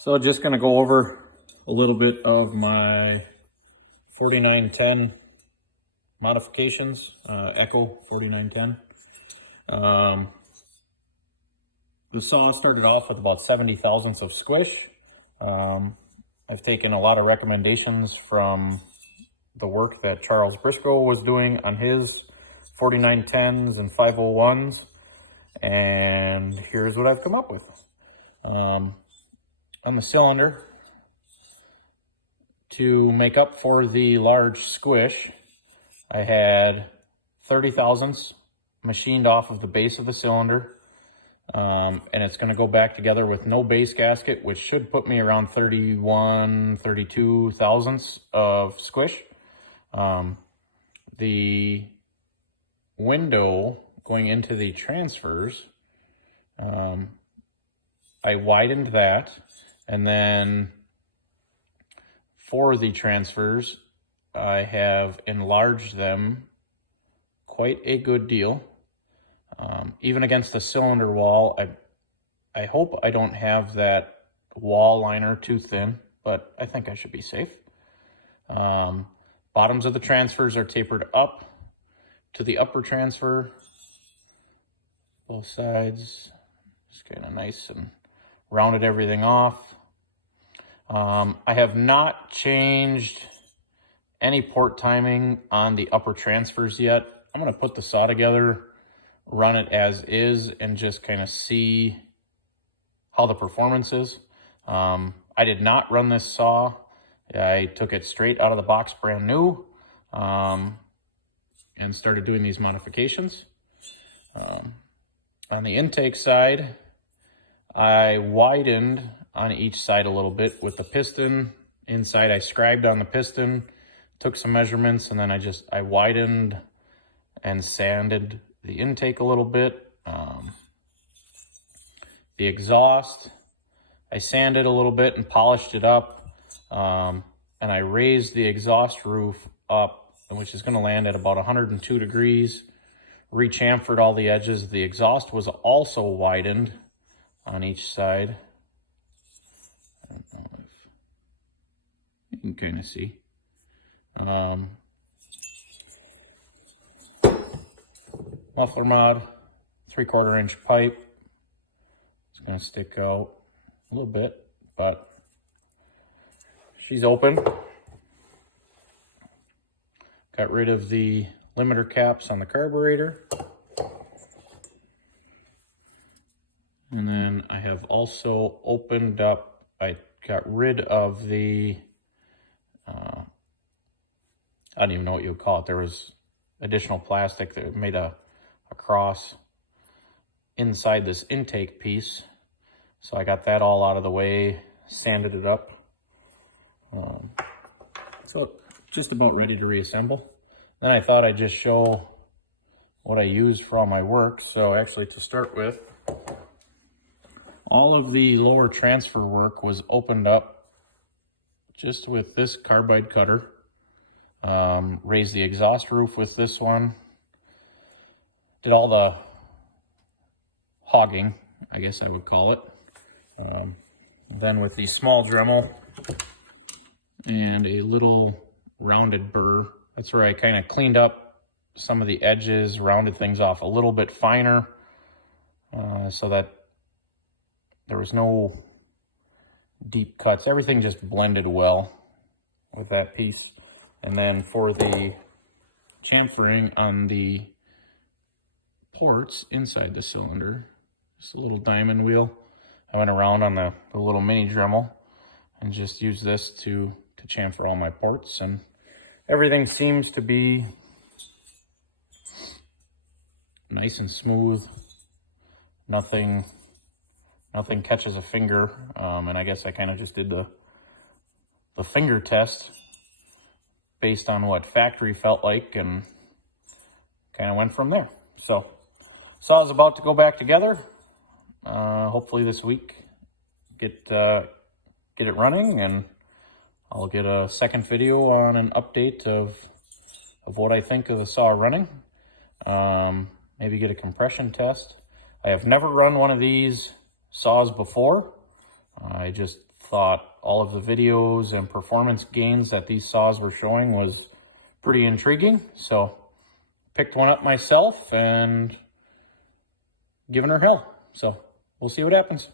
So just going to go over a little bit of my 4910 modifications, Echo 4910. The saw started off with about 70 thousandths of squish. I've taken a lot of recommendations from the work that Charles Briscoe was doing on his 4910s and 501s, and here's what I've come up with. On the cylinder, to make up for the large squish, I had 30 thousandths machined off of the base of the cylinder, and it's going to go back together with no base gasket, which should put me around 31, 32 thousandths of squish. The window going into the transfers, I widened that, and then for the transfers, I have enlarged them quite a good deal. Even against the cylinder wall, I hope I don't have that wall liner too thin, but I think I should be safe. Bottoms of the transfers are tapered up to the upper transfer, both sides, just kind of nice and rounded everything off. I have not changed any port timing on the upper transfers yet. I'm going to put the saw together, run it as is, and just kind of see how the performance is. I did not run this saw. I took it straight out of the box brand new, and started doing these modifications. On the intake side, I widened on each side a little bit with the piston. Inside I scribed on the piston, took some measurements, and then I widened and sanded the intake a little bit. The exhaust, I sanded a little bit and polished it up, and I raised the exhaust roof up, which is going to land at about 102 degrees. Rechamfered all the edges. The exhaust was also widened on each side. I don't know if you can kind of see. Muffler mod, 3/4 inch pipe. It's going to stick out a little bit, but she's open. Got rid of the limiter caps on the carburetor. And then I have also opened up, I got rid of the, I don't even know what you would call it. There was additional plastic that made a cross inside this intake piece. So I got that all out of the way, sanded it up. So just about ready to reassemble. Then I thought I'd just show what I use for all my work. So actually, to start with, all of the lower transfer work was opened up just with this carbide cutter. Raised the exhaust roof with this one. Did all the hogging, I guess I would call it. Then with the small Dremel and a little rounded burr, that's where I kind of cleaned up some of the edges, rounded things off a little bit finer, so that there was no deep cuts. Everything just blended well with that piece. And then for the chamfering on the ports inside the cylinder, just a little diamond wheel. I went around on the little mini Dremel and just used this to chamfer all my ports, and everything seems to be nice and smooth. Nothing catches a finger, and I guess I kind of just did the finger test based on what factory felt like, and kind of went from there. So saw's about to go back together. Hopefully this week get it running, and I'll get a second video on an update of what I think of the saw running. Maybe get a compression test. I have never run one of these saws before. I just thought all of the videos and performance gains that these saws were showing was pretty intriguing. So picked one up myself and giving her hell. So we'll see what happens.